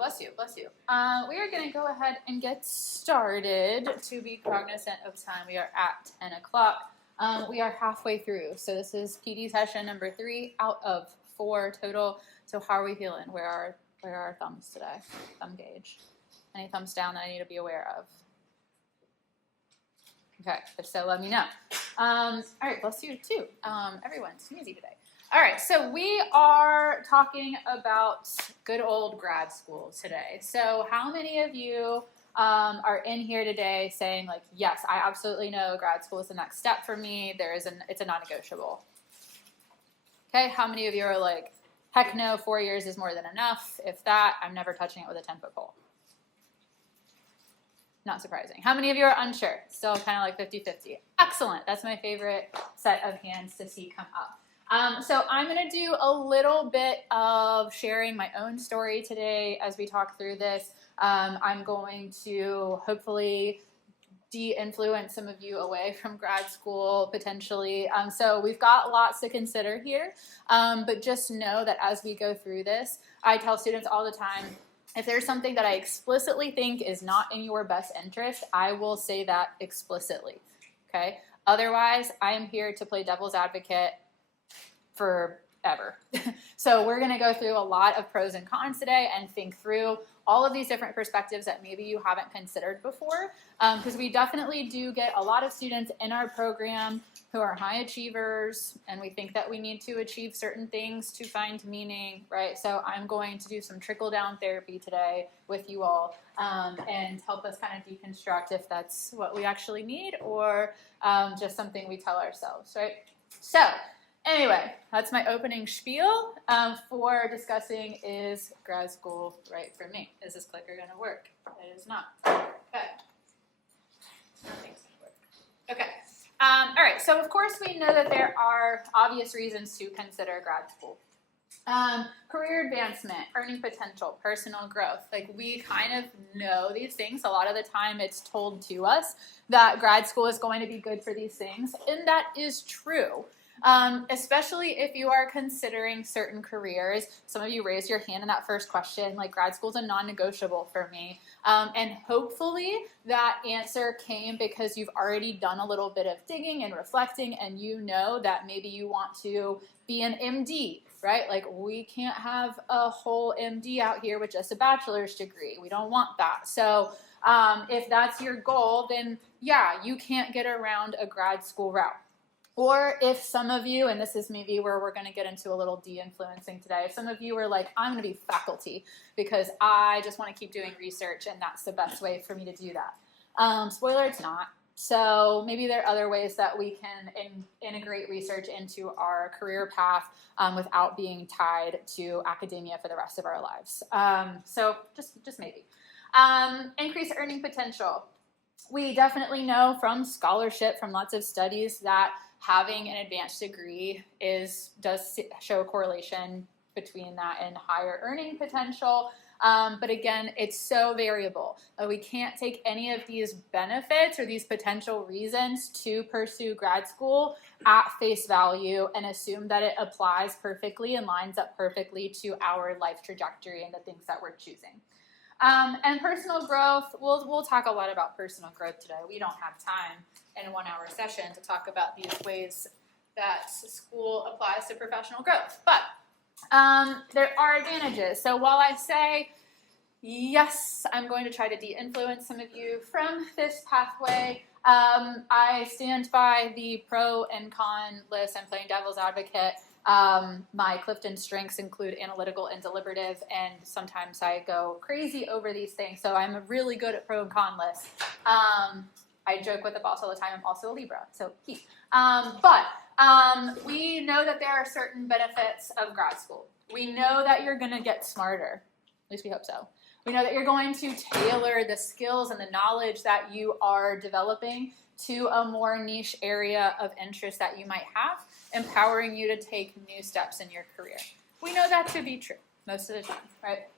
bless you, bless you. We are going to go ahead and get started. To be cognizant of time, we are at 10 o'clock. We are halfway through, so this is PD session number 3 out of 4 total. So how are we feeling? Where are our thumbs today? Thumb gauge. Any thumbs down that I need to be aware of? Okay, if so, let me know. All right, bless you too. Everyone's sneezy today. All right, so we are talking about good old grad school today. So how many of you are in here today saying like, yes, I absolutely know grad school is the next step for me. It's a non-negotiable. Okay, how many of you are like, heck no, 4 years is more than enough. If that, I'm never touching it with a 10-foot pole. Not surprising. How many of you are unsure? Still kind of like 50-50. Excellent. That's my favorite set of hands to see come up. So I'm going to do a little bit of sharing my own story today as we talk through this. I'm going to hopefully de-influence some of you away from grad school potentially. So we've got lots to consider here, but just know that as we go through this, I tell students all the time, if there's something that I explicitly think is not in your best interest, I will say that explicitly, okay? Otherwise, I am here to play devil's advocate forever. So we're going to go through a lot of pros and cons today and think through all of these different perspectives that maybe you haven't considered before, because we definitely do get a lot of students in our program who are high achievers, and we think that we need to achieve certain things to find meaning, right? So I'm going to do some trickle-down therapy today with you all and help us kind of deconstruct if that's what we actually need or just something we tell ourselves, right? So anyway, that's my opening spiel for discussing is grad school right for me? Is this clicker going to work? It is not. Okay. Nothing's going to work. Okay. All right, so of course we know that there are obvious reasons to consider grad school. Career advancement, earning potential, personal growth. Like we kind of know these things. A lot of the time it's told to us that grad school is going to be good for these things, and that is true. Especially if you are considering certain careers. Some of you raised your hand in that first question, like grad school is a non-negotiable for me. And hopefully that answer came because you've already done a little bit of digging and reflecting and you know that maybe you want to be an MD, right? Like we can't have a whole MD out here with just a bachelor's degree. We don't want that. So if that's your goal, then yeah, you can't get around a grad school route. Or if some of you, and this is maybe where we're going to get into a little de-influencing today, if some of you are like, I'm going to be faculty because I just want to keep doing research and that's the best way for me to do that. Spoiler, it's not. So maybe there are other ways that we can integrate research into our career path without being tied to academia for the rest of our lives. So just maybe. Increase earning potential. We definitely know from scholarship, from lots of studies, that having an advanced degree does show a correlation between that and higher earning potential. But again, it's so variable. We can't take any of these benefits or these potential reasons to pursue grad school at face value and assume that it applies perfectly and lines up perfectly to our life trajectory and the things that we're choosing. And personal growth, we'll talk a lot about personal growth today. We don't have time in a 1-hour session to talk about these ways that school applies to professional growth. But there are advantages. So while I say, yes, I'm going to try to de-influence some of you from this pathway, I stand by the pro and con list. I'm playing devil's advocate. My Clifton strengths include analytical and deliberative, and sometimes I go crazy over these things. So I'm really good at pro and con lists. I joke with the boss all the time. I'm also a Libra, so keep. But we know that there are certain benefits of grad school. We know that you're going to get smarter. At least we hope so. We know that you're going to tailor the skills and the knowledge that you are developing to a more niche area of interest that you might have, empowering you to take new steps in your career. We know that to be true most of the time, right?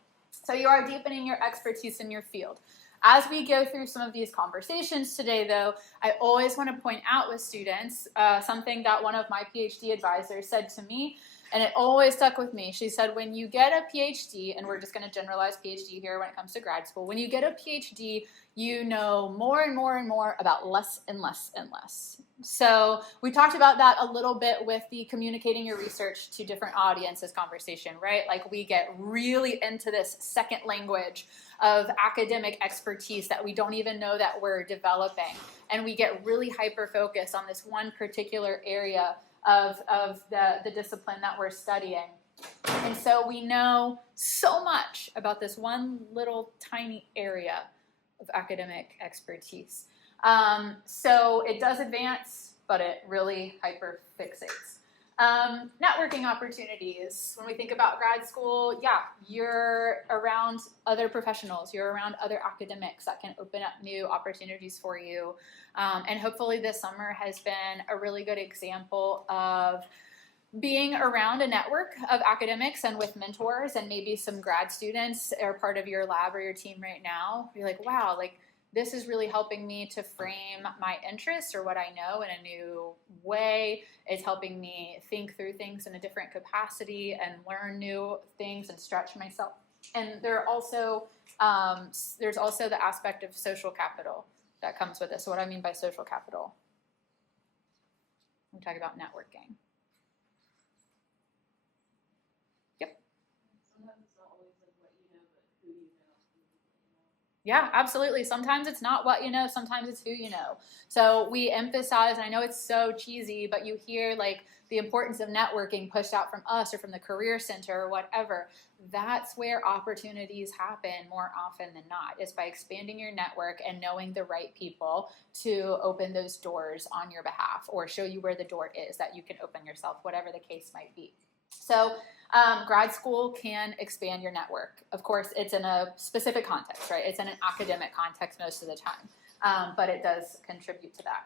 So you are deepening your expertise in your field. As we go through some of these conversations today, though, I always want to point out with students something that one of my PhD advisors said to me And it always stuck with me. She said, when you get a PhD, and we're just going to generalize PhD here when it comes to grad school, when you get a PhD, you know more and more and more about less and less and less. So we talked about that a little bit with the communicating your research to different audiences conversation, right? Like we get really into this second language of academic expertise that we don't even know that we're developing. And we get really hyper-focused on this one particular area of the discipline that we're studying. And so we know so much about this one little tiny area of academic expertise. So it does advance, but it really hyper-fixates. Networking opportunities. When we think about grad school, yeah, you're around other professionals, you're around other academics that can open up new opportunities for you. And hopefully this summer has been a really good example of being around a network of academics and with mentors, and maybe some grad students are part of your lab or your team right now. You're like, wow, like this is really helping me to frame my interests or what I know in a new way. It's helping me think through things in a different capacity and learn new things and stretch myself. And there's also the aspect of social capital that comes with this. So what I mean by social capital, I'm talking about networking. Yeah, absolutely. Sometimes it's not what you know, sometimes it's who you know. So we emphasize, and I know it's so cheesy, but you hear like the importance of networking pushed out from us or from the Career Center or whatever. That's where opportunities happen more often than not, is by expanding your network and knowing the right people to open those doors on your behalf or show you where the door is that you can open yourself, whatever the case might be. So grad school can expand your network. Of course, it's in a specific context, right? It's in an academic context most of the time, but it does contribute to that.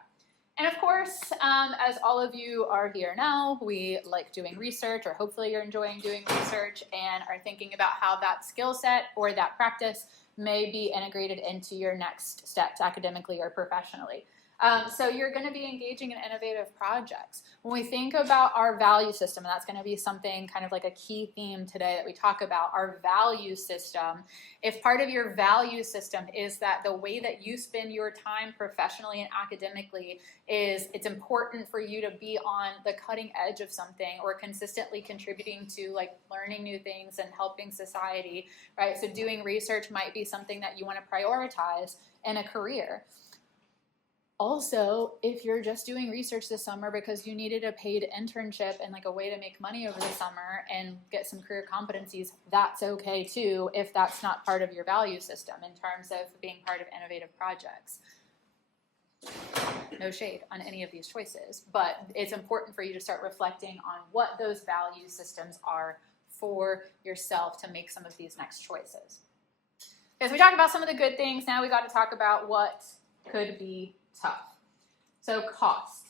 And of course, as all of you are here now, we like doing research, or hopefully you're enjoying doing research and are thinking about how that skill set or that practice may be integrated into your next steps academically or professionally. So you're going to be engaging in innovative projects. When we think about our value system, and that's going to be something kind of like a key theme today that we talk about, our value system, if part of your value system is that the way that you spend your time professionally and academically is it's important for you to be on the cutting edge of something or consistently contributing to like learning new things and helping society, right? So doing research might be something that you want to prioritize in a career. Also, if you're just doing research this summer because you needed a paid internship and like a way to make money over the summer and get some career competencies, that's okay too if that's not part of your value system in terms of being part of innovative projects. No shade on any of these choices, but it's important for you to start reflecting on what those value systems are for yourself to make some of these next choices. As we talk about some of the good things, now we got to talk about what could be tough. So cost.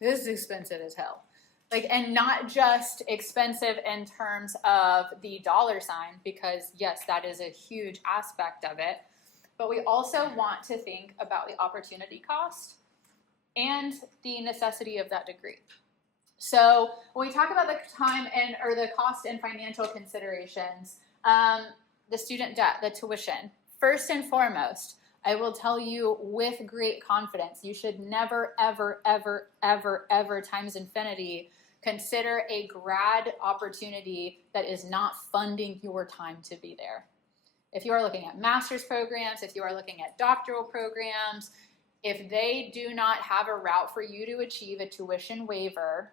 This is expensive as hell. Like, and not just expensive in terms of the dollar sign, because yes, that is a huge aspect of it, but we also want to think about the opportunity cost and the necessity of that degree. So when we talk about the time and or the cost and financial considerations, the student debt, the tuition, first and foremost, I will tell you with great confidence, you should never, ever, ever, ever, ever times infinity consider a grad opportunity that is not funding your time to be there. If you are looking at master's programs, if you are looking at doctoral programs, if they do not have a route for you to achieve a tuition waiver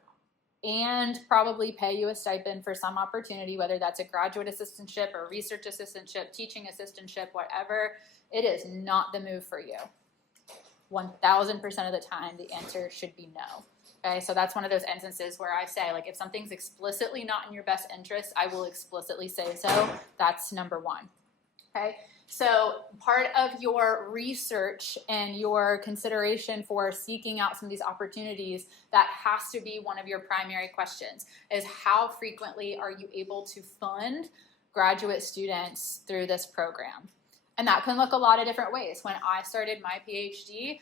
and probably pay you a stipend for some opportunity, whether that's a graduate assistantship or research assistantship, teaching assistantship, whatever, it is not the move for you. 1,000% of the time, the answer should be no. Okay, so that's one of those instances where I say, like, if something's explicitly not in your best interest, I will explicitly say so. That's number one. Okay, so part of your research and your consideration for seeking out some of these opportunities, that has to be one of your primary questions, is how frequently are you able to fund graduate students through this program? And that can look a lot of different ways. When I started my PhD,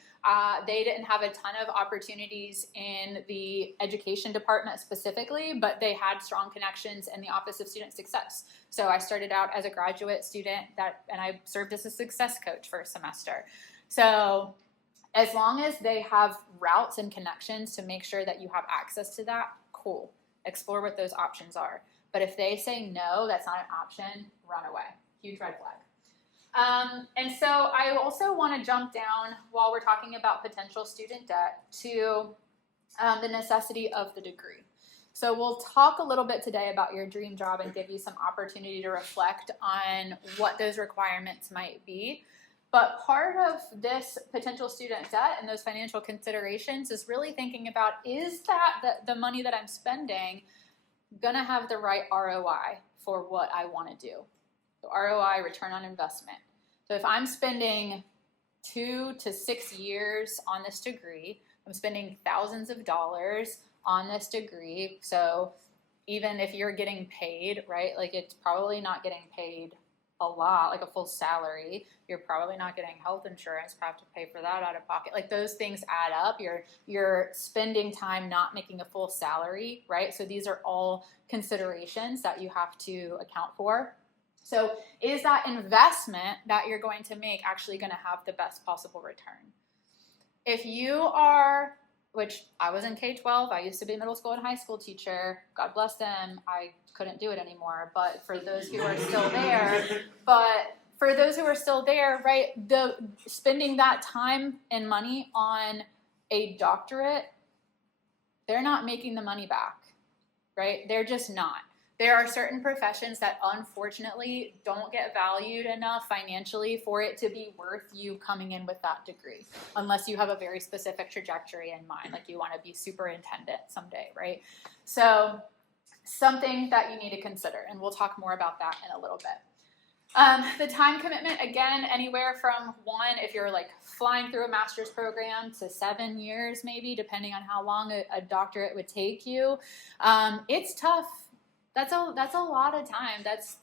they didn't have a ton of opportunities in the education department specifically, but they had strong connections in the Office of Student Success. So I started out as a graduate student and I served as a success coach for a semester. So as long as they have routes and connections to make sure that you have access to that, cool. Explore what those options are. But if they say no, that's not an option, run away. Huge red flag. And so I also want to jump down while we're talking about potential student debt to the necessity of the degree. So we'll talk a little bit today about your dream job and give you some opportunity to reflect on what those requirements might be. But part of this potential student debt and those financial considerations is really thinking about, is that the money that I'm spending going to have the right ROI for what I want to do? So ROI, return on investment. So if I'm spending 2 to 6 years on this degree, I'm spending thousands of dollars on this degree. So even if you're getting paid, right, like it's probably not getting paid a lot, like a full salary. You're probably not getting health insurance, have to pay for that out of pocket. Like those things add up. You're spending time not making a full salary, right? So these are all considerations that you have to account for. So is that investment that you're going to make actually going to have the best possible return? If you are, which I was in K-12, I used to be a middle school and high school teacher, God bless them, I couldn't do it anymore, but for those who are still there, right, the spending that time and money on a doctorate, they're not making the money back, right? They're just not. There are certain professions that unfortunately don't get valued enough financially for it to be worth you coming in with that degree, unless you have a very specific trajectory in mind, like you want to be superintendent someday, right? So something that you need to consider, and we'll talk more about that in a little bit. The time commitment, again, anywhere from 1, if you're like flying through a master's program, to 7 years maybe, depending on how long a doctorate would take you. It's tough. That's a lot of time. That's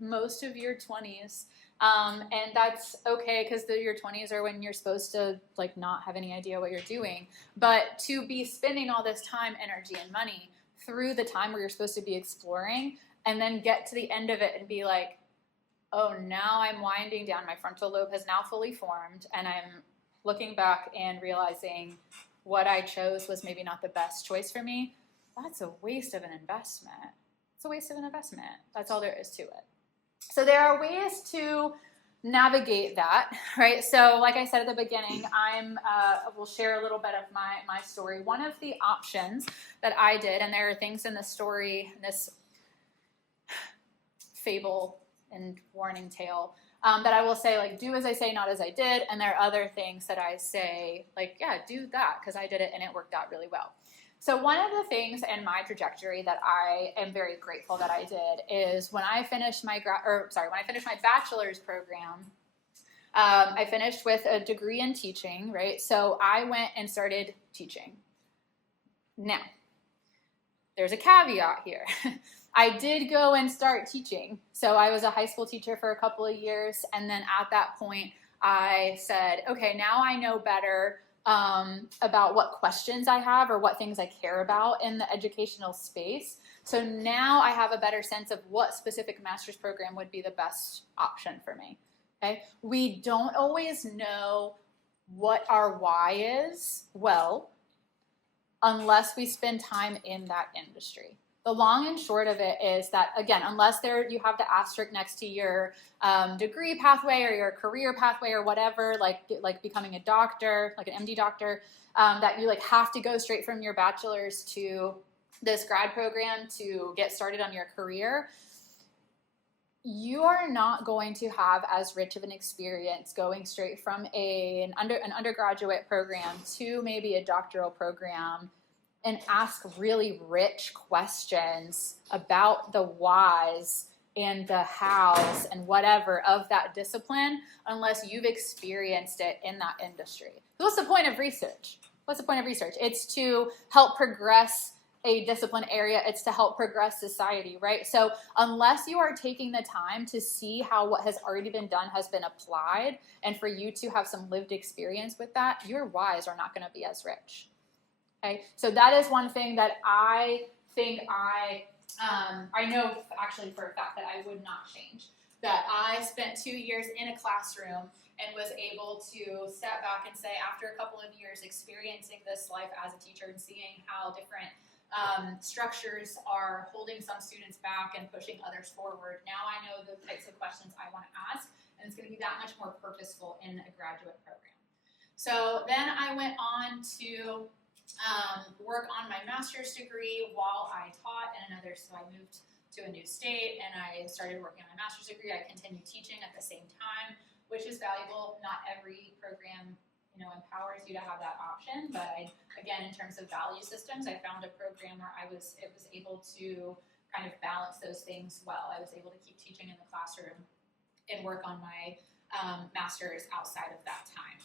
most of your 20s. And that's okay, because your 20s are when you're supposed to like not have any idea what you're doing. But to be spending all this time, energy, and money through the time where you're supposed to be exploring, and then get to the end of it and be like, oh, now I'm winding down. My frontal lobe has now fully formed, and I'm looking back and realizing what I chose was maybe not the best choice for me. That's a waste of an investment. It's a waste of an investment. That's all there is to it. So there are ways to navigate that, right? So like I said at the beginning, will share a little bit of my story. One of the options that I did, and there are things in the story, this fable and warning tale, that I will say, like, do as I say, not as I did. And there are other things that I say, like, yeah, do that, because I did it and it worked out really well. So one of the things in my trajectory that I am very grateful that I did is when I finished my bachelor's program, I finished with a degree in teaching, right? So I went and started teaching. Now, there's a caveat here. I did go and start teaching. So I was a high school teacher for a couple of years. And then at that point, I said, okay, now I know better about what questions I have or what things I care about in the educational space. So now I have a better sense of what specific master's program would be the best option for me. Okay? We don't always know what our why is, well, unless we spend time in that industry. The long and short of it is that, again, unless you have the asterisk next to your degree pathway or your career pathway or whatever, like becoming a doctor, like an MD doctor, that you like have to go straight from your bachelor's to this grad program to get started on your career, you are not going to have as rich of an experience going straight from an undergraduate program to maybe a doctoral program and ask really rich questions about the whys and the hows and whatever of that discipline unless you've experienced it in that industry. What's the point of research? What's the point of research? It's to help progress a discipline area, it's to help progress society, right? So unless you are taking the time to see how what has already been done has been applied, and for you to have some lived experience with that, your whys are not going to be as rich. Okay, so that is one thing that I think I know actually for a fact that I would not change. That I spent 2 years in a classroom and was able to step back and say, after a couple of years experiencing this life as a teacher and seeing how different structures are holding some students back and pushing others forward, now I know the types of questions I want to ask, and it's going to be that much more purposeful in a graduate program. So then I went on to work on my master's degree while I taught in another, so I moved to a new state and I started working on my master's degree. I continued teaching at the same time, which is valuable. Not every program, empowers you to have that option, but again, in terms of value systems, I found a program where it was able to kind of balance those things well. I was able to keep teaching in the classroom and work on my master's outside of that time.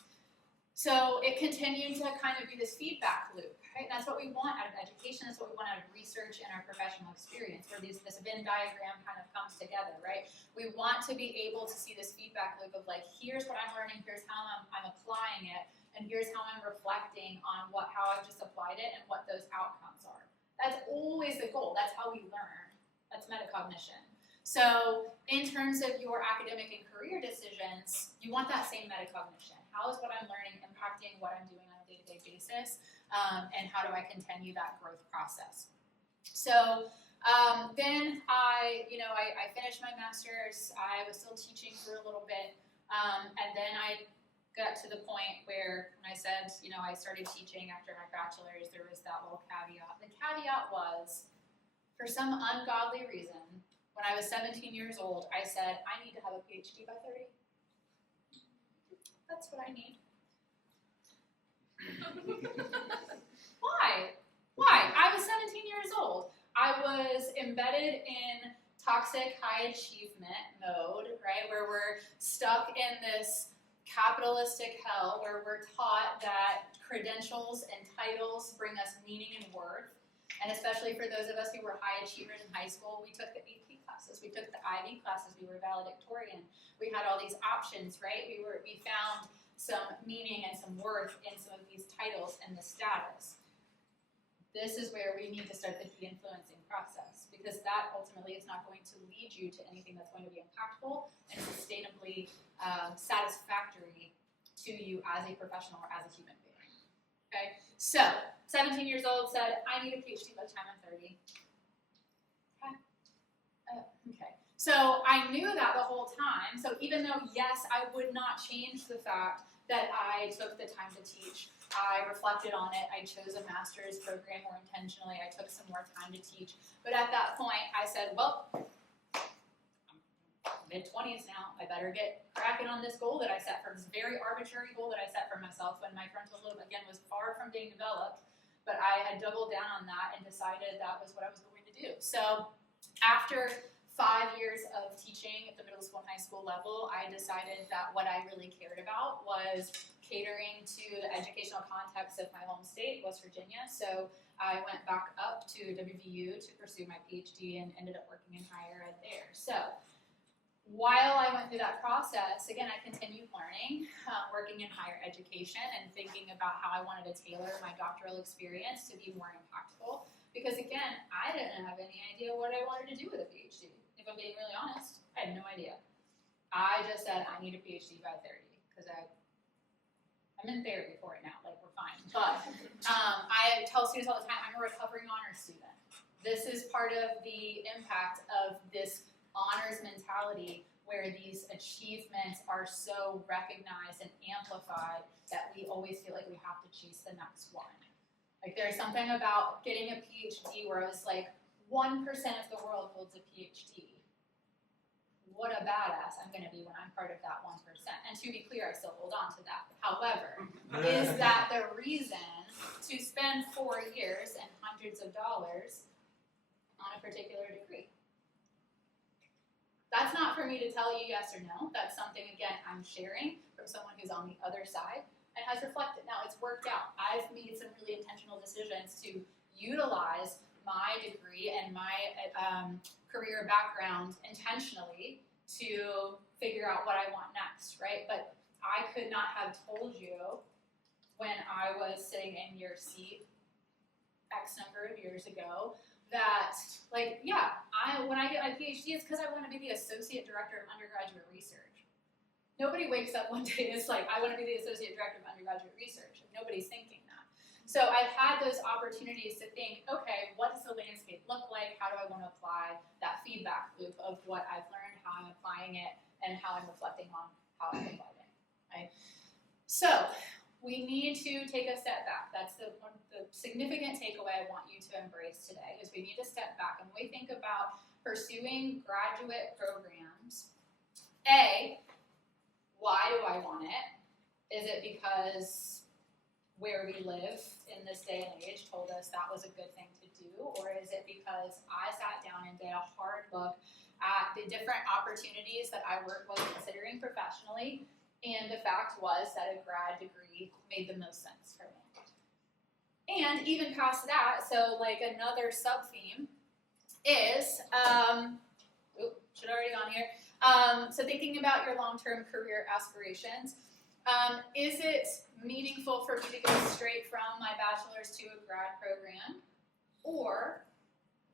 So it continued to kind of be this feedback loop, right? That's what we want out of education. That's what we want out of research and our professional experience, where this Venn diagram kind of comes together, right? We want to be able to see this feedback loop of like, here's what I'm learning, here's how I'm applying it, and here's how I'm reflecting on how I've just applied it and what those outcomes are. That's always the goal. That's how we learn. That's metacognition. So in terms of your academic and career decisions, you want that same metacognition. How is what I'm learning impacting what I'm doing on a day-to-day basis, and how do I continue that growth process? So then I finished my master's. I was still teaching for a little bit, and then I got to the point where when I said, I started teaching after my bachelor's, there was that little caveat. The caveat was, for some ungodly reason, when I was 17 years old, I said, I need to have a PhD by 30. That's what I need. Why? I was 17 years old. I was embedded in toxic high achievement mode, right? Where we're stuck in this capitalistic hell where we're taught that credentials and titles bring us meaning and worth. And especially for those of us who were high achievers in high school, we took the AP classes, we took the IB classes, we were valedictorian. We had all these options, right? We found some meaning and some worth in some of these titles and the status. This is where we need to start the de-influencing process, because that ultimately is not going to lead you to anything that's going to be impactful and sustainably satisfactory to you as a professional or as a human being. Okay, so 17 years old, said, I need a PhD by the time I'm 30. Okay. So I knew that the whole time. So even though, yes, I would not change the fact that I took the time to teach, I reflected on it, I chose a master's program more intentionally, I took some more time to teach. But at that point, I said, well, I'm mid-20s now, I better get cracking on this goal that I set for, this very arbitrary goal that I set for myself when my frontal lobe, again, was far from being developed. But I had doubled down on that and decided that was what I was going to do. So after 5 years of teaching at the middle school and high school level, I decided that what I really cared about was catering to the educational context of my home state, West Virginia. So I went back up to WVU to pursue my PhD and ended up working in higher ed there. So while I went through that process, again, I continued learning, working in higher education and thinking about how I wanted to tailor my doctoral experience to be more impactful. Because again, I didn't have any idea what I wanted to do with a PhD. If I'm being really honest, I had no idea. I just said I need a PhD by 30 because I'm in therapy for it now, like we're fine. But I tell students all the time, I'm a recovering honors student. This is part of the impact of this honors mentality where these achievements are so recognized and amplified that we always feel like we have to chase the next one. Like there's something about getting a PhD where I was like, 1% of the world holds a PhD. What a badass I'm going to be when I'm part of that 1%. And to be clear, I still hold on to that. However, is that the reason to spend 4 years and hundreds of dollars on a particular degree? That's not for me to tell you yes or no. That's something, again, I'm sharing from someone who's on the other side and has reflected. Now, it's worked out. I've made some really intentional decisions to utilize my degree and my career background intentionally to figure out what I want next, right? But I could not have told you when I was sitting in your seat X number of years ago that, like, yeah, when I get my PhD, it's because I want to be the associate director of undergraduate research. Nobody wakes up one day and is like, I want to be the associate director of undergraduate research. Nobody's thinking that. So I've had those opportunities to think, okay, what does the landscape look like? How do I want to apply that feedback loop of what I've learned, how I'm applying it, and how I'm reflecting on how I've applied it, right? So we need to take a step back. That's the significant takeaway I want you to embrace today, is we need to step back. And when we think about pursuing graduate programs, A, why do I want it? Is it because where we live in this day and age told us that was a good thing to do? Or is it because I sat down and did a hard look at the different opportunities that I was considering professionally, and the fact was that a grad degree made the most sense for me? And even past that, so like another sub-theme is, should already gone here. So thinking about your long-term career aspirations, is it meaningful for me to go straight from my bachelor's to a grad program? Or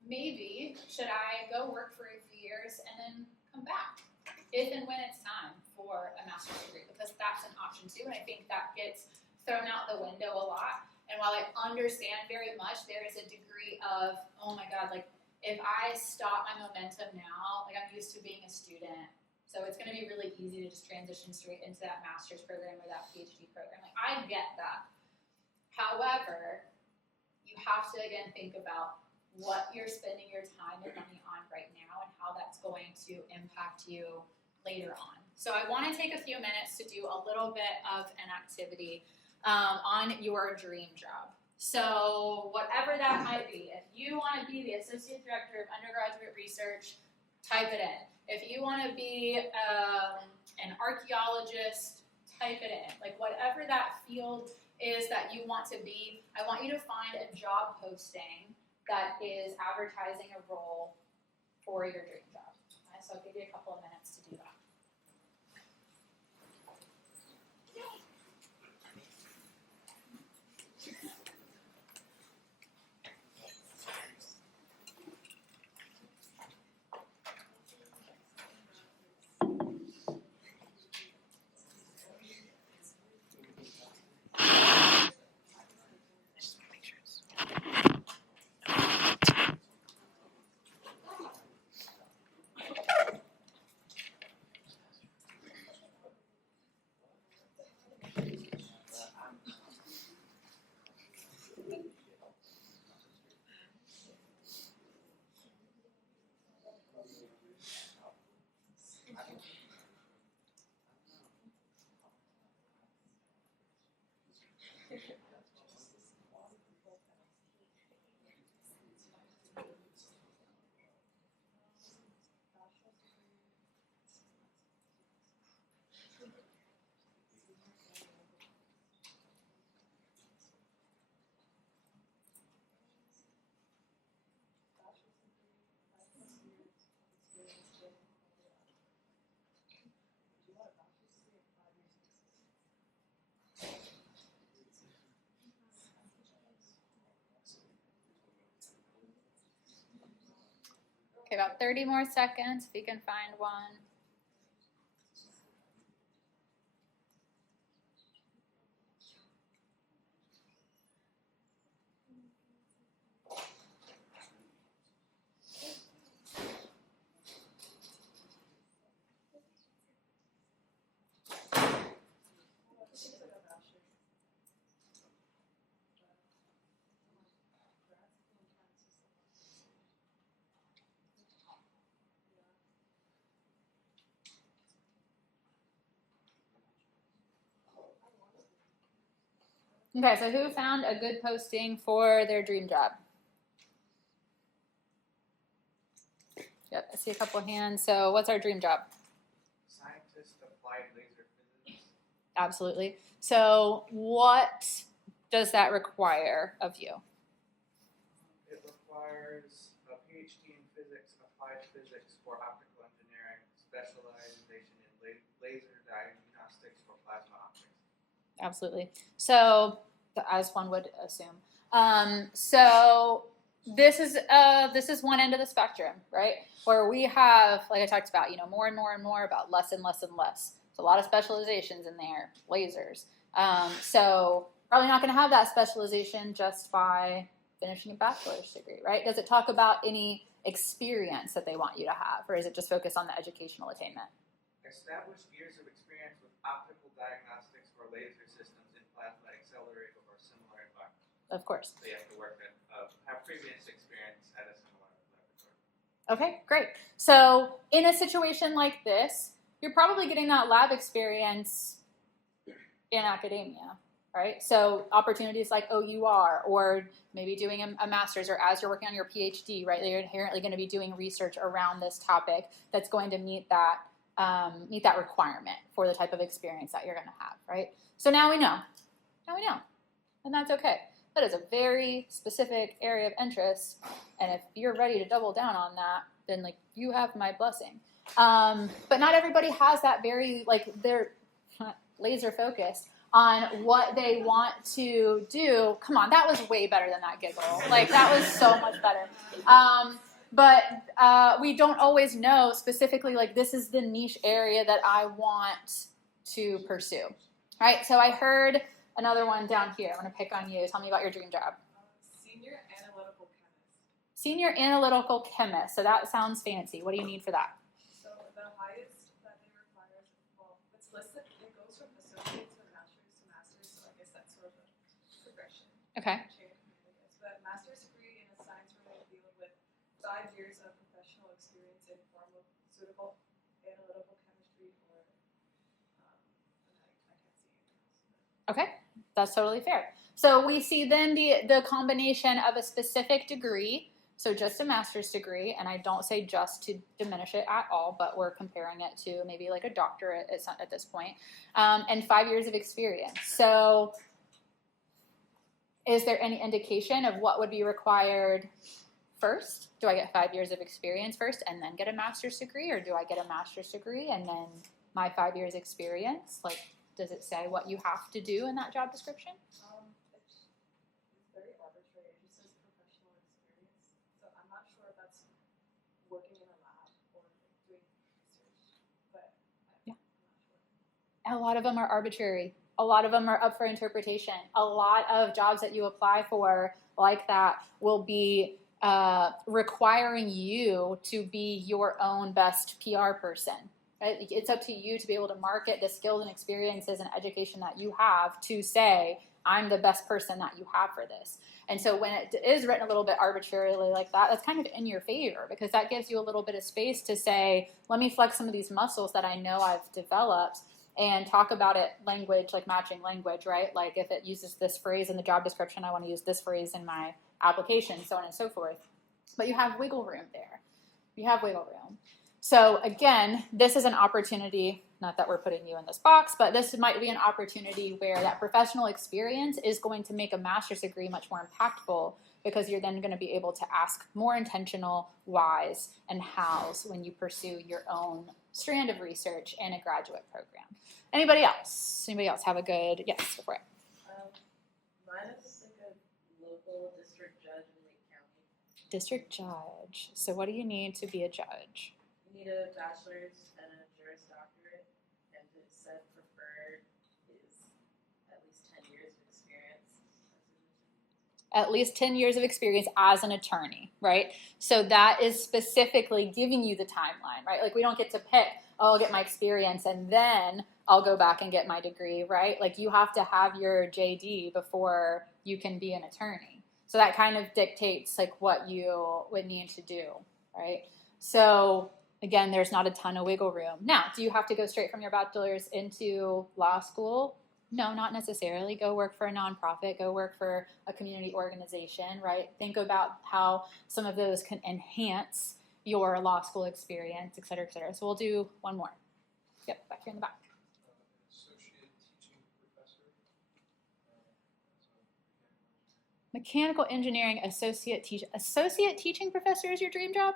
maybe should I go work for a few years and then come back if and when it's time for a master's degree? Because that's an option too, and I think that gets thrown out the window a lot. And while I understand very much, there is a degree of, oh my God, like if I stop my momentum now, like I'm used to being a student, so it's going to be really easy to just transition straight into that master's program or that PhD program. Like, I get that. However, you have to, again, think about what you're spending your time and money on right now and how that's going to impact you later on. So I want to take a few minutes to do a little bit of an activity on your dream job. So whatever that might be, if you want to be the Associate Director of Undergraduate Research, type it in. If you want to be an archaeologist, type it in. Like whatever that field is that you want to be, I want you to find a job posting that is advertising a role for your dream job. Okay, so I'll give you a couple of minutes to do that. Okay, about 30 more seconds if you can find one. Okay, so who found a good posting for their dream job? Yep, I see a couple hands. So what's our dream job? Scientist, applied laser physics. Absolutely. So what does that require of you? requires a PhD in physics, applied physics for optical engineering, specialization in laser diagnostics for plasma optics. Absolutely. So, as one would assume. So this is one end of the spectrum, right? Where we have, like I talked about, more and more and more about less and less and less. There's a lot of specializations in there, lasers. So probably not going to have that specialization just by finishing a bachelor's degree, right? Does it talk about any experience that they want you to have, or is it just focused on the educational attainment? Established years of experience with optical diagnostics for laser systems in plasma accelerator or similar environment. Of course. So you have to have previous experience at a similar laboratory. Okay, great. So in a situation like this, you're probably getting that lab experience in academia, right? So opportunities like OUR, or maybe doing a master's, or as you're working on your PhD, right? You're inherently going to be doing research around this topic that's going to meet that requirement for the type of experience that you're going to have, right? So now we know. And that's okay. That is a very specific area of interest, and if you're ready to double down on that, then you have my blessing. But not everybody has that very, they're laser focused on what they want to do. Come on, that was way better than that giggle. That was so much better. But we don't always know specifically, this is the niche area that I want to pursue, right? So I heard another one down here. I'm going to pick on you. Tell me about your dream job. Senior analytical chemist. Senior analytical chemist. So that sounds fancy. What do you need for that? So the highest that they require, it's listed, it goes from associate to master's, so I guess that's sort of a progression. Okay. But master's degree in a science-related field with 5 years of professional experience in pharmaceutical, analytical chemistry, or I can't see anything else. Okay, that's totally fair. So we see then the combination of a specific degree, so just a master's degree, and I don't say just to diminish it at all, but we're comparing it to maybe a doctorate at this point, and 5 years of experience. So is there any indication of what would be required first? Do I get 5 years of experience first and then get a master's degree, or do I get a master's degree and then my 5 years experience? Does it say what you have to do in that job description? It's very arbitrary. It just says professional experience. So I'm not sure if that's working in a lab or doing research, but I'm not sure. A lot of them are arbitrary. A lot of them are up for interpretation. A lot of jobs that you apply for like that will be requiring you to be your own best PR person. Right? It's up to you to be able to market the skills and experiences and education that you have to say, I'm the best person that you have for this. And so when it is written a little bit arbitrarily like that, that's kind of in your favor, because that gives you a little bit of space to say, let me flex some of these muscles that I know I've developed and talk about it language, matching language, right? If it uses this phrase in the job description, I want to use this phrase in my application, so on and so forth. But you have wiggle room there. You have wiggle room. So again, this is an opportunity, not that we're putting you in this box, but this might be an opportunity where that professional experience is going to make a master's degree much more impactful, because you're then going to be able to ask more intentional whys and hows when you pursue your own strand of research in a graduate program. Anybody else? Anybody else have a good, yes, go for it. Mine is a local district judge in Lake County. District judge. So what do you need to be a judge? You need a bachelor's and a Juris Doctorate, and it said preferred is at least 10 years of experience. At least 10 years of experience as an attorney, right? So that is specifically giving you the timeline, right? We don't get to pick, oh, I'll get my experience and then I'll go back and get my degree, right? You have to have your JD before you can be an attorney. So that kind of dictates what you would need to do, right? So again, there's not a ton of wiggle room. Now, do you have to go straight from your bachelor's into law school? No, not necessarily. Go work for a nonprofit, go work for a community organization, right? Think about how some of those can enhance your law school experience, et cetera, et cetera. So we'll do one more. Yep, back here in the back. Associate teaching professor. Mechanical engineering associate teaching professor is your dream job?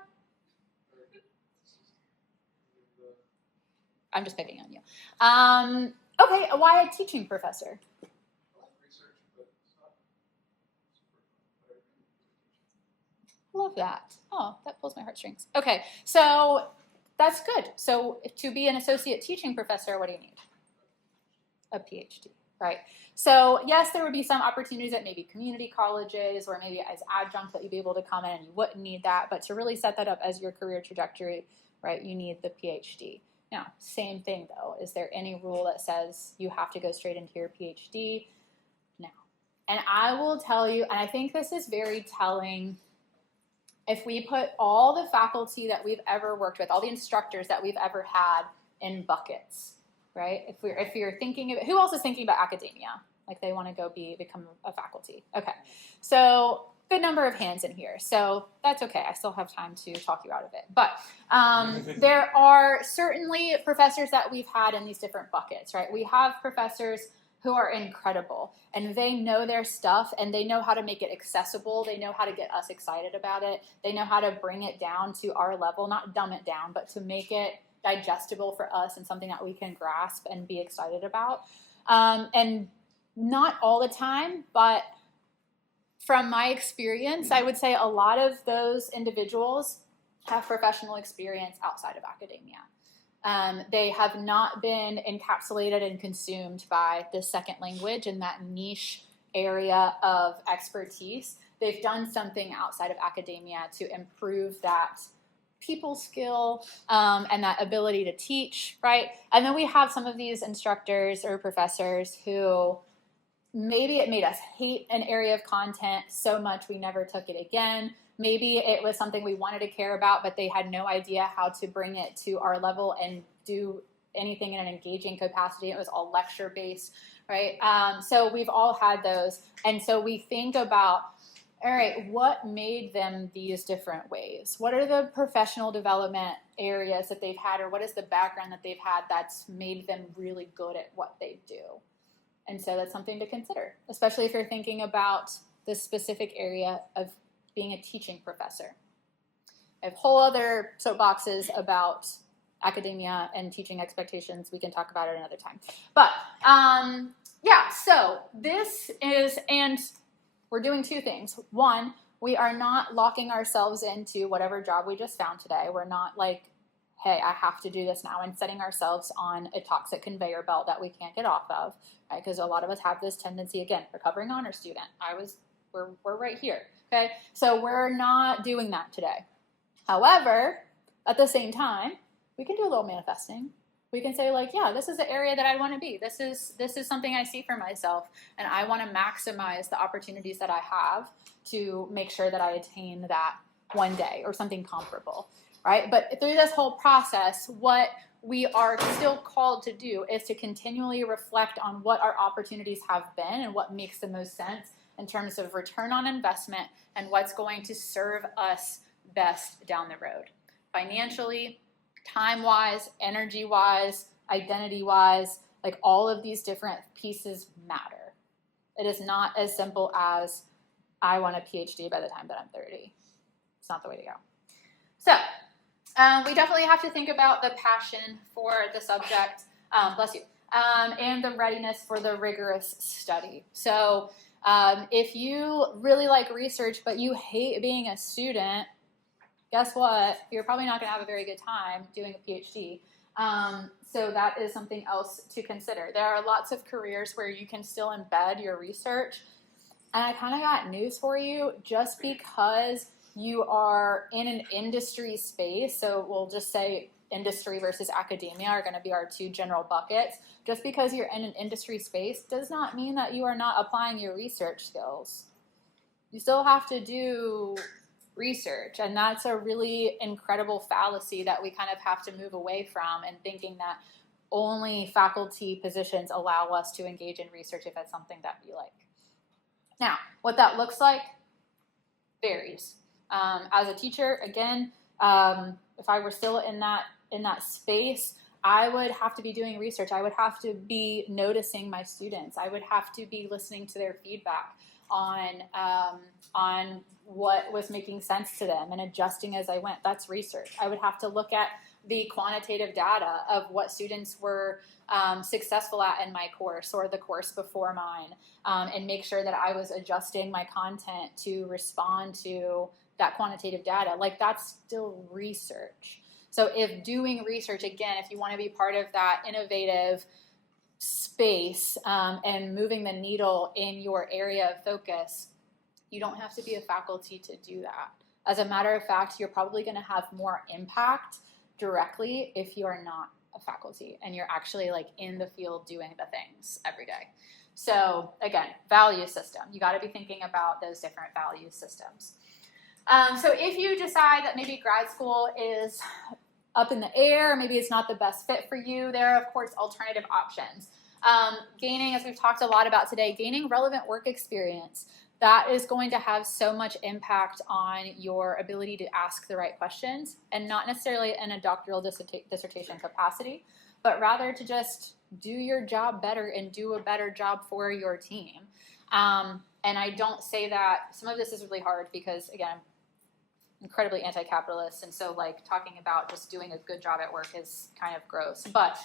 I'm just picking on you. Okay, why a teaching professor? Love that. Oh, that pulls my heartstrings. Okay, so that's good. So to be an associate teaching professor, what do you need? A PhD, right? So yes, there would be some opportunities at maybe community colleges or maybe as adjunct that you'd be able to come in and you wouldn't need that. But to really set that up as your career trajectory, right, you need the PhD. Now, same thing though. Is there any rule that says you have to go straight into your PhD? No. And I will tell you, and I think this is very telling, if we put all the faculty that we've ever worked with, all the instructors that we've ever had in buckets, right? If you're thinking of, who else is thinking about academia? Like they want to go become a faculty. Okay, so good number of hands in here. So that's okay. I still have time to talk you out of it. But there are certainly professors that we've had in these different buckets, right? We have professors who are incredible and they know their stuff and they know how to make it accessible. They know how to get us excited about it. They know how to bring it down to our level, not dumb it down, but to make it digestible for us and something that we can grasp and be excited about. And not all the time, but from my experience, I would say a lot of those individuals have professional experience outside of academia. They have not been encapsulated and consumed by the second language in that niche area of expertise. They've done something outside of academia to improve that people skill and that ability to teach, right? And then we have some of these instructors or professors who maybe it made us hate an area of content so much we never took it again. Maybe it was something we wanted to care about, but they had no idea how to bring it to our level and do anything in an engaging capacity. It was all lecture-based, right? So we've all had those. And so we think about, all right, what made them these different ways? What are the professional development areas that they've had, or what is the background that they've had that's made them really good at what they do? And so that's something to consider, especially if you're thinking about the specific area of being a teaching professor. I have whole other soapboxes about academia and teaching expectations. We can talk about it another time. But yeah, so this is, and we're doing two things. One, we are not locking ourselves into whatever job we just found today. We're not like, hey, I have to do this now, and setting ourselves on a toxic conveyor belt that we can't get off of, right? Because a lot of us have this tendency, again, recovering honor student. We're right here, okay? So we're not doing that today. However, at the same time, we can do a little manifesting. We can say like, yeah, this is the area that I want to be. This is something I see for myself, and I want to maximize the opportunities that I have to make sure that I attain that one day or something comparable, right? But through this whole process, what we are still called to do is to continually reflect on what our opportunities have been and what makes the most sense in terms of return on investment and what's going to serve us best down the road. Financially, time-wise, energy-wise, identity-wise, like all of these different pieces matter. It is not as simple as, I want a PhD by the time that I'm 30. It's not the way to go. So, we definitely have to think about the passion for the subject, bless you, and the readiness for the rigorous study. So, if you really like research, but you hate being a student, guess what? You're probably not going to have a very good time doing a PhD. So that is something else to consider. There are lots of careers where you can still embed your research. And I kind of got news for you, just because you are in an industry space, so we'll just say industry versus academia are going to be our two general buckets. Just because you're in an industry space does not mean that you are not applying your research skills. You still have to do research, and that's a really incredible fallacy that we kind of have to move away from, and thinking that only faculty positions allow us to engage in research if it's something that we like. Now, what that looks like varies. As a teacher, again, if I were still in that space, I would have to be doing research. I would have to be noticing my students. I would have to be listening to their feedback on what was making sense to them and adjusting as I went. That's research. I would have to look at the quantitative data of what students were successful at in my course or the course before mine, and make sure that I was adjusting my content to respond to that quantitative data. Like, that's still research. So if doing research, again, if you want to be part of that innovative space and moving the needle in your area of focus, you don't have to be a faculty to do that. As a matter of fact, you're probably going to have more impact directly if you are not a faculty and you're actually like in the field doing the things every day. So again, value system. You got to be thinking about those different value systems. So if you decide that maybe grad school is up in the air, maybe it's not the best fit for you, there are of course alternative options. Gaining, as we've talked a lot about today, gaining relevant work experience. That is going to have so much impact on your ability to ask the right questions, and not necessarily in a doctoral dissertation capacity, but rather to just do your job better and do a better job for your team. And I don't say that, some of this is really hard because, again, I'm incredibly anti-capitalist, and so like talking about just doing a good job at work is kind of gross. But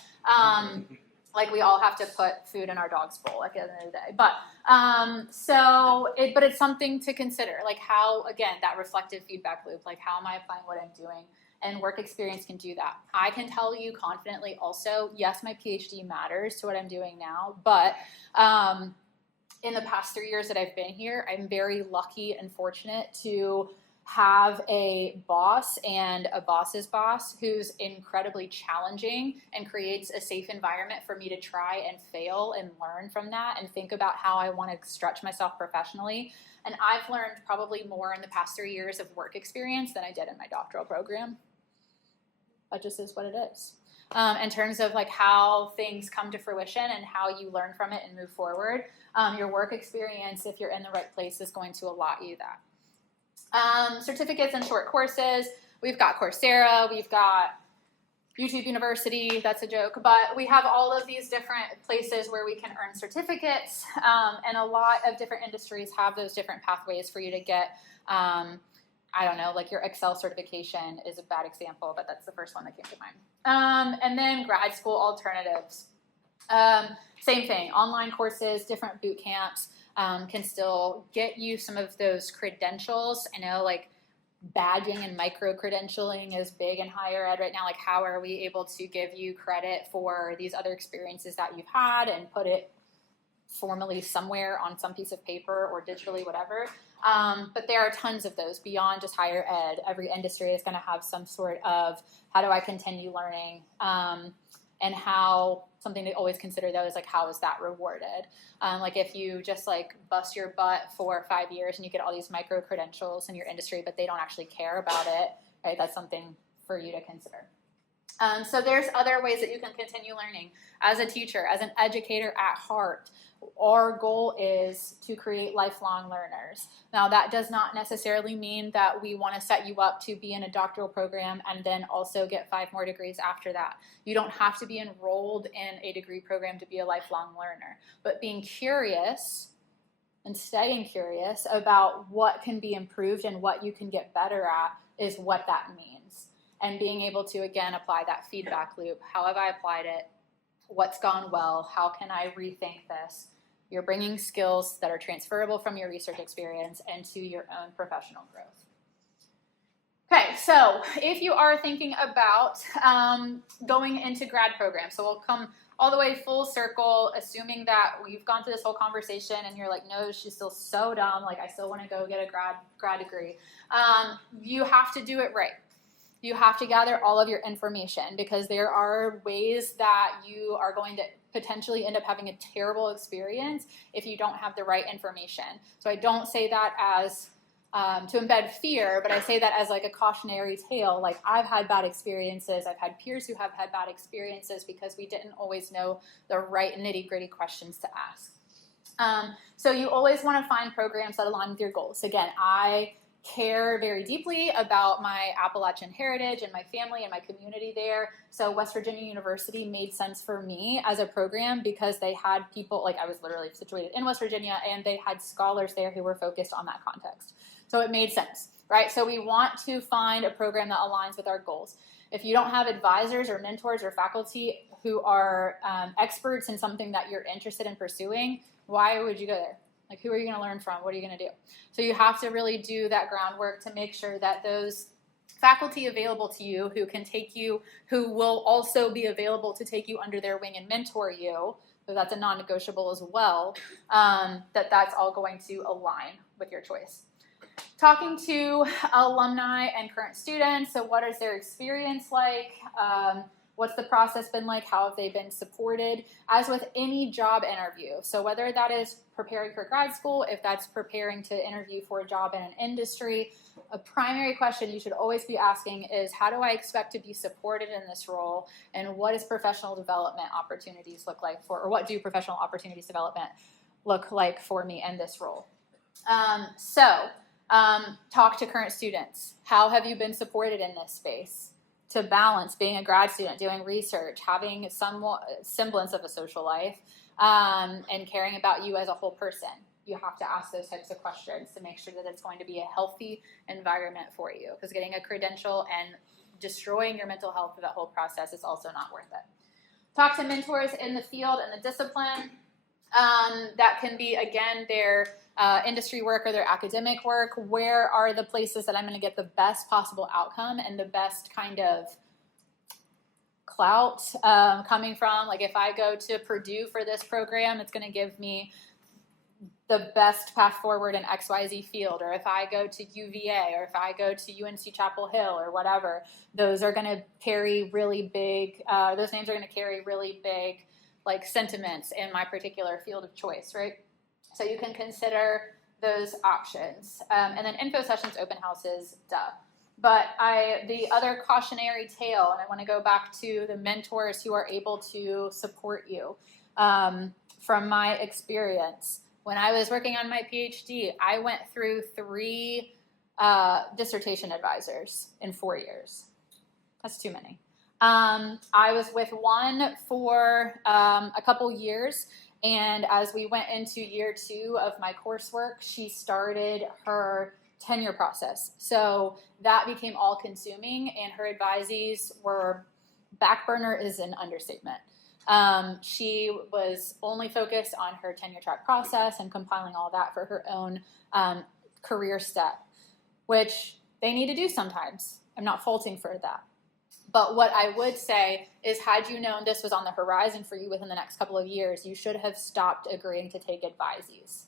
like, we all have to put food in our dog's bowl at the end of the day. But but it's something to consider, like how, again, that reflective feedback loop, like how am I applying what I'm doing? And work experience can do that. I can tell you confidently also, yes, my PhD matters to what I'm doing now, but in the past 3 years that I've been here, I'm very lucky and fortunate to have a boss and a boss's boss who's incredibly challenging and creates a safe environment for me to try and fail and learn from that and think about how I want to stretch myself professionally. And I've learned probably more in the past 3 years of work experience than I did in my doctoral program. That just is what it is. In terms of like how things come to fruition and how you learn from it and move forward, your work experience, if you're in the right place, is going to allot you that. Certificates and short courses. We've got Coursera, we've got YouTube University, that's a joke, but we have all of these different places where we can earn certificates, and a lot of different industries have those different pathways for you to get, I don't know, like your Excel certification is a bad example, but that's the first one that came to mind. And then grad school alternatives. Same thing, online courses, different boot camps. Can still get you some of those credentials. I know like badging and micro-credentialing is big in higher ed right now. Like, how are we able to give you credit for these other experiences that you've had and put it formally somewhere on some piece of paper or digitally, whatever. But there are tons of those beyond just higher ed. Every industry is going to have some sort of, how do I continue learning? And how, something to always consider though is like, how is that rewarded? Like if you just like bust your butt for 5 years and you get all these micro credentials in your industry, but they don't actually care about it, right? That's something for you to consider. So there's other ways that you can continue learning. As a teacher, as an educator at heart, our goal is to create lifelong learners. Now, that does not necessarily mean that we want to set you up to be in a doctoral program and then also get 5 more degrees after that. You don't have to be enrolled in a degree program to be a lifelong learner. But being curious and staying curious about what can be improved and what you can get better at is what that means. And being able to, again, apply that feedback loop. How have I applied it? What's gone well? How can I rethink this? You're bringing skills that are transferable from your research experience into your own professional growth. Okay, so if you are thinking about going into grad programs, so we'll come all the way full circle, assuming that we've gone through this whole conversation and you're like, no, she's still so dumb, like I still want to go get a grad degree. You have to do it right. You have to gather all of your information because there are ways that you are going to potentially end up having a terrible experience if you don't have the right information. So I don't say that as to embed fear, but I say that as like a cautionary tale. Like, I've had bad experiences. I've had peers who have had bad experiences because we didn't always know the right nitty-gritty questions to ask. So you always want to find programs that align with your goals. Again, I care very deeply about my Appalachian heritage and my family and my community there. So West Virginia University made sense for me as a program because they had people, like I was literally situated in West Virginia, and they had scholars there who were focused on that context. So it made sense, right? So we want to find a program that aligns with our goals. If you don't have advisors or mentors or faculty who are experts in something that you're interested in pursuing, why would you go there? Like, who are you going to learn from? What are you going to do? So you have to really do that groundwork to make sure that those faculty available to you who can take you, who will also be available to take you under their wing and mentor you, so that's a non-negotiable as well, that's all going to align with your choice. Talking to alumni and current students, so what is their experience like? What's the process been like? How have they been supported? As with any job interview, so whether that is preparing for grad school, if that's preparing to interview for a job in an industry, a primary question you should always be asking is, how do I expect to be supported in this role? And what does professional development opportunities look like for, or what do professional opportunities development look like for me in this role? Talk to current students. How have you been supported in this space? To balance being a grad student, doing research, having some semblance of a social life, and caring about you as a whole person. You have to ask those types of questions to make sure that it's going to be a healthy environment for you, because getting a credential and destroying your mental health through that whole process is also not worth it. Talk to mentors in the field and the discipline. That can be, again, their industry work or their academic work. Where are the places that I'm going to get the best possible outcome and the best kind of clout coming from? Like, if I go to Purdue for this program, it's going to give me the best path forward in XYZ field. Or if I go to UVA, or if I go to UNC Chapel Hill or whatever, those are going to carry really big, those names are going to carry really big like sentiments in my particular field of choice, right? So you can consider those options. And then info sessions, open houses, duh. But the other cautionary tale, and I want to go back to the mentors who are able to support you. From my experience, when I was working on my PhD, I went through 3 dissertation advisors in 4 years. That's too many. I was with one for a couple years, and as we went into year 2 of my coursework, she started her tenure process. So that became all-consuming, and her advisees were, back burner is an understatement. She was only focused on her tenure track process and compiling all that for her own career step, which they need to do sometimes. I'm not faulting for that. But what I would say is, had you known this was on the horizon for you within the next couple of years, you should have stopped agreeing to take advisees,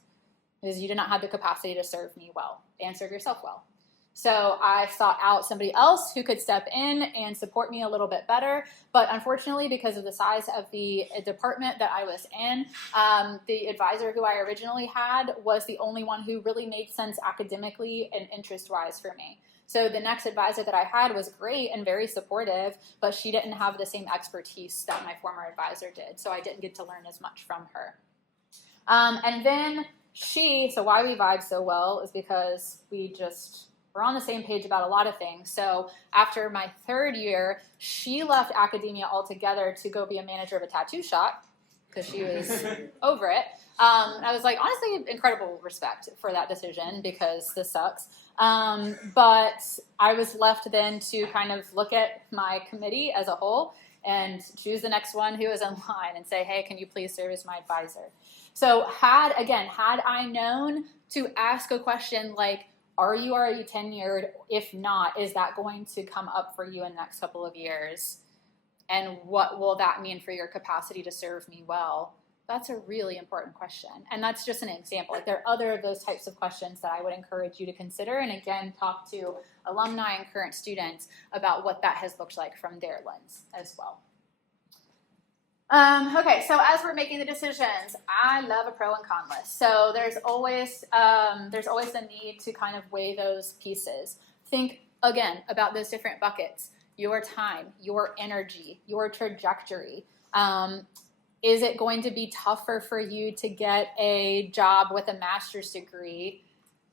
because you did not have the capacity to serve me well and serve yourself well. So I sought out somebody else who could step in and support me a little bit better. But unfortunately, because of the size of the department that I was in, the advisor who I originally had was the only one who really made sense academically and interest-wise for me. So the next advisor that I had was great and very supportive, but she didn't have the same expertise that my former advisor did. So I didn't get to learn as much from her. And then so why we vibe so well is because we're on the same page about a lot of things. So after my 3rd year, she left academia altogether to go be a manager of a tattoo shop because she was over it. I was like, honestly, incredible respect for that decision, because this sucks. But I was left then to kind of look at my committee as a whole and choose the next one who is in line and say, hey, can you please serve as my advisor? So had I known to ask a question like, are you already tenured? If not, is that going to come up for you in the next couple of years? And what will that mean for your capacity to serve me well? That's a really important question. And that's just an example. Like, there are other of those types of questions that I would encourage you to consider. And again, talk to alumni and current students about what that has looked like from their lens as well. Okay, so as we're making the decisions, I love a pro and con list. So there's always the need to kind of weigh those pieces. Think, again, about those different buckets: your time, your energy, your trajectory. Is it going to be tougher for you to get a job with a master's degree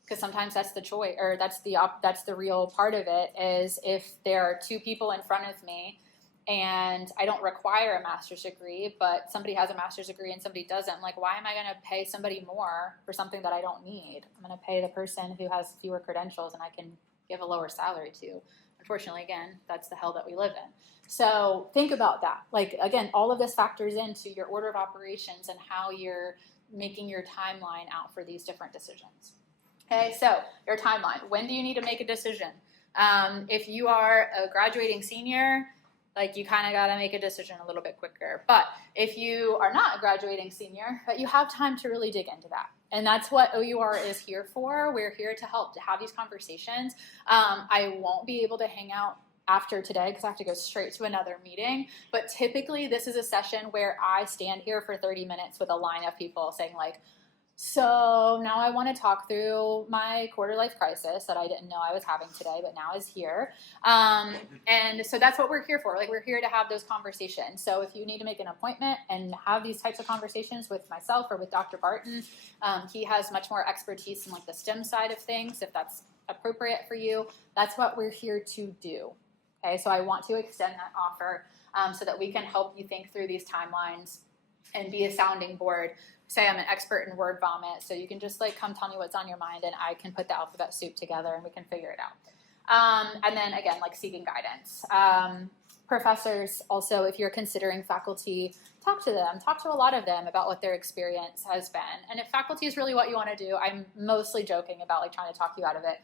because sometimes that's the choice, or that's the real part of it, is if there are two people in front of me and I don't require a master's degree, but somebody has a master's degree and somebody doesn't, I'm like, why am I going to pay somebody more for something that I don't need? I'm going to pay the person who has fewer credentials and I can give a lower salary to. Unfortunately, again, that's the hell that we live in. So think about that. Like, again, all of this factors into your order of operations and how you're making your timeline out for these different decisions. Okay, so your timeline. When do you need to make a decision? If you are a graduating senior, like, you kind of got to make a decision a little bit quicker. But if you are not a graduating senior, but you have time to really dig into that. And that's what OUR is here for. We're here to help to have these conversations. I won't be able to hang out after today because I have to go straight to another meeting. But typically this is a session where I stand here for 30 minutes with a line of people saying, like, so now I want to talk through my quarter life crisis that I didn't know I was having today, but now is here. And so that's what we're here for. Like, we're here to have those conversations. So if you need to make an appointment and have these types of conversations with myself or with Dr. Barton, he has much more expertise in, like, the STEM side of things, if that's appropriate for you. That's what we're here to do. Okay, so I want to extend that offer so that we can help you think through these timelines and be a sounding board. Say I'm an expert in word vomit, so you can just, like, come tell me what's on your mind and I can put the alphabet soup together and we can figure it out. And then again, like, seeking guidance. Professors also, if you're considering faculty, talk to them. Talk to a lot of them about what their experience has been. And if faculty is really what you want to do, I'm mostly joking about, like, trying to talk you out of it.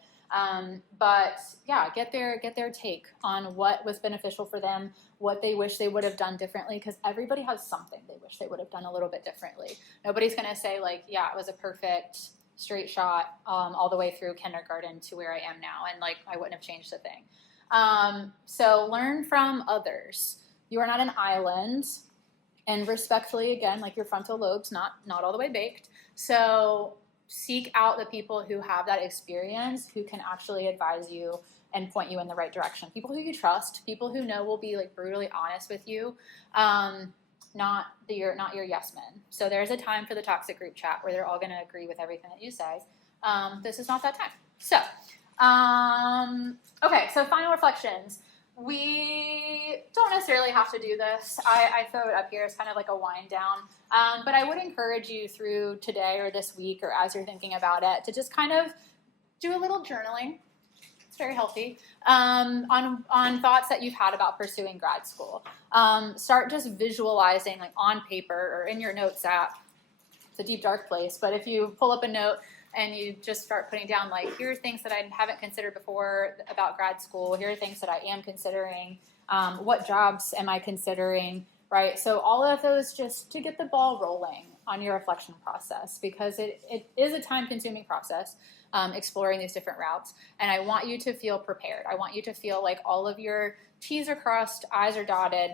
But yeah, get their take on what was beneficial for them, what they wish they would have done differently, because everybody has something they wish they would have done a little bit differently. Nobody's going to say, like, yeah, it was a perfect straight shot all the way through kindergarten to where I am now, and, like, I wouldn't have changed a thing. So learn from others. You are not an island, and respectfully, again, like, your frontal lobe's not all the way baked. So seek out the people who have that experience, who can actually advise you and point you in the right direction. People who you trust, people who know will be, like, brutally honest with you, not your yes men. So there's a time for the toxic group chat where they're all going to agree with everything that you say. This is not that time. So, okay, so final reflections. We don't necessarily have to do this. I throw it up here as kind of like a wind down. But I would encourage you through today or this week, or as you're thinking about it, to just kind of do a little journaling. It's very healthy. On thoughts that you've had about pursuing grad school. Start just visualizing, like, on paper or in your notes app. It's a deep, dark place. But if you pull up a note and you just start putting down, like, here are things that I haven't considered before about grad school. Here are things that I am considering. What jobs am I considering, right? So all of those, just to get the ball rolling on your reflection process, because it is a time-consuming process, exploring these different routes. And I want you to feel prepared. I want you to feel like all of your T's are crossed, I's are dotted,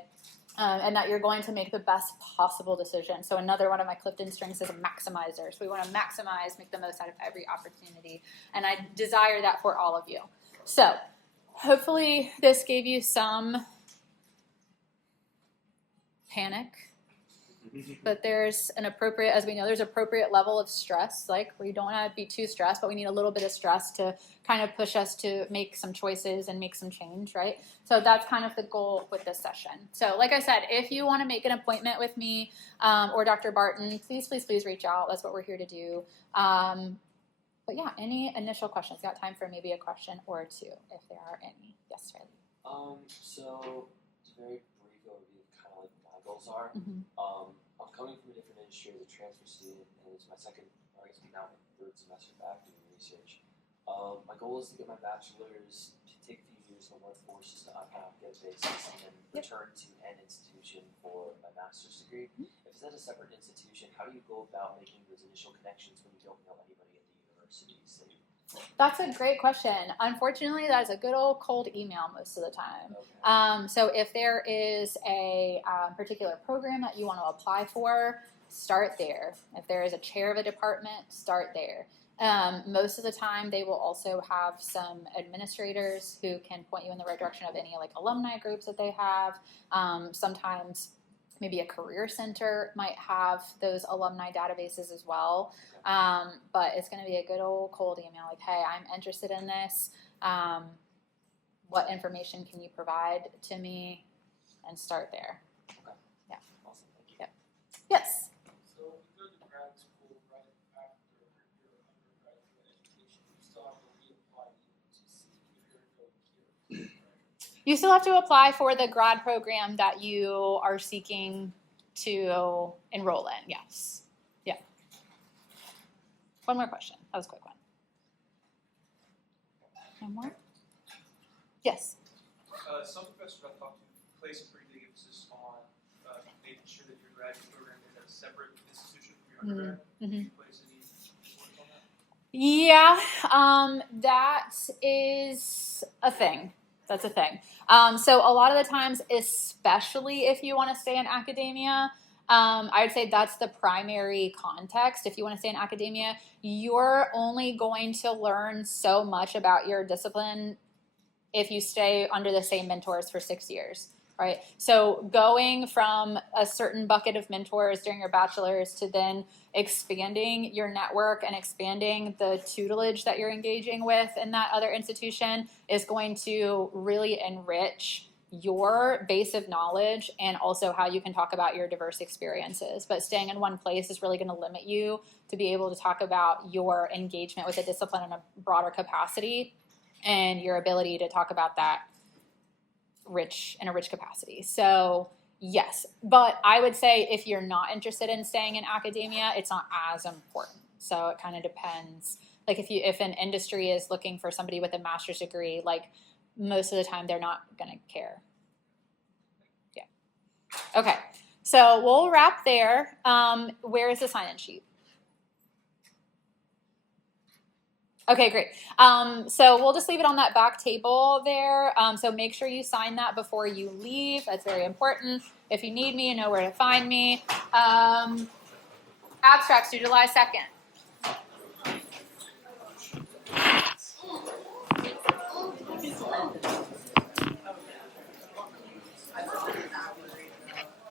and that you're going to make the best possible decision. So another one of my Clifton strengths is a maximizer. So we want to maximize, make the most out of every opportunity. And I desire that for all of you. So hopefully this gave you some panic, but there's an appropriate, as we know, there's appropriate level of stress. Like, we don't want to be too stressed, but we need a little bit of stress to kind of push us to make some choices and make some change, right? So that's kind of the goal with this session. So like I said, if you want to make an appointment with me or Dr. Barton, please reach out. That's what we're here to do. But yeah, any initial questions? Got time for maybe a question or two, if there are any. Yes, Riley. So it's a very brief overview of kind of like what my goals are. Mm-hmm. I'm coming from a different industry as a transfer student, and it's my second, or I guess now my third semester back doing research. My goal is to get my bachelor's, to take a few years in the workforce just to kind of get a basis, and then return to an institution for my master's degree. If it's at a separate institution, how do you go about making those initial connections when you don't know anybody at the universities? That's a great question. Unfortunately, that is a good old cold email most of the time. Okay. So if there is a particular program that you want to apply for, start there. If there is a chair of a department, start there. Most of the time, they will also have some administrators who can point you in the right direction of any, like, alumni groups that they have. Sometimes maybe a career center might have those alumni databases as well. But it's going to be a good old cold email like, hey, I'm interested in this. What information can you provide to me? And start there. Okay. Yeah. Awesome. Thank you. Yes. So if you go to grad school right after your undergraduate education, you still have to reapply to see if you're going here, right? You still have to apply for the grad program that you are seeking to enroll in. Yes. Yeah. One more question. That was a quick one. One more? Yes. Some professors I've talked to place a pretty big emphasis on making sure that your graduate program is at a separate institution from your undergrad. Mm-hmm. Do you place any importance on that? Yeah, that is a thing. That's a thing. So a lot of the times, especially if you want to stay in academia, I would say that's the primary context. If you want to stay in academia, you're only going to learn so much about your discipline if you stay under the same mentors for 6 years, right? So going from a certain bucket of mentors during your bachelor's to then expanding your network and expanding the tutelage that you're engaging with in that other institution is going to really enrich your base of knowledge and also how you can talk about your diverse experiences. But staying in one place is really going to limit you to be able to talk about your engagement with a discipline in a broader capacity and your ability to talk about that in a rich capacity. So yes, but I would say if you're not interested in staying in academia, it's not as important. So it kind of depends. Like if an industry is looking for somebody with a master's degree, like most of the time they're not going to care. Yeah. Okay. So we'll wrap there. Where is the sign-in sheet? Okay, great. So we'll just leave it on that back table there. So make sure you sign that before you leave. That's very important. If you need me, you know where to find me. Abstracts due July 2nd.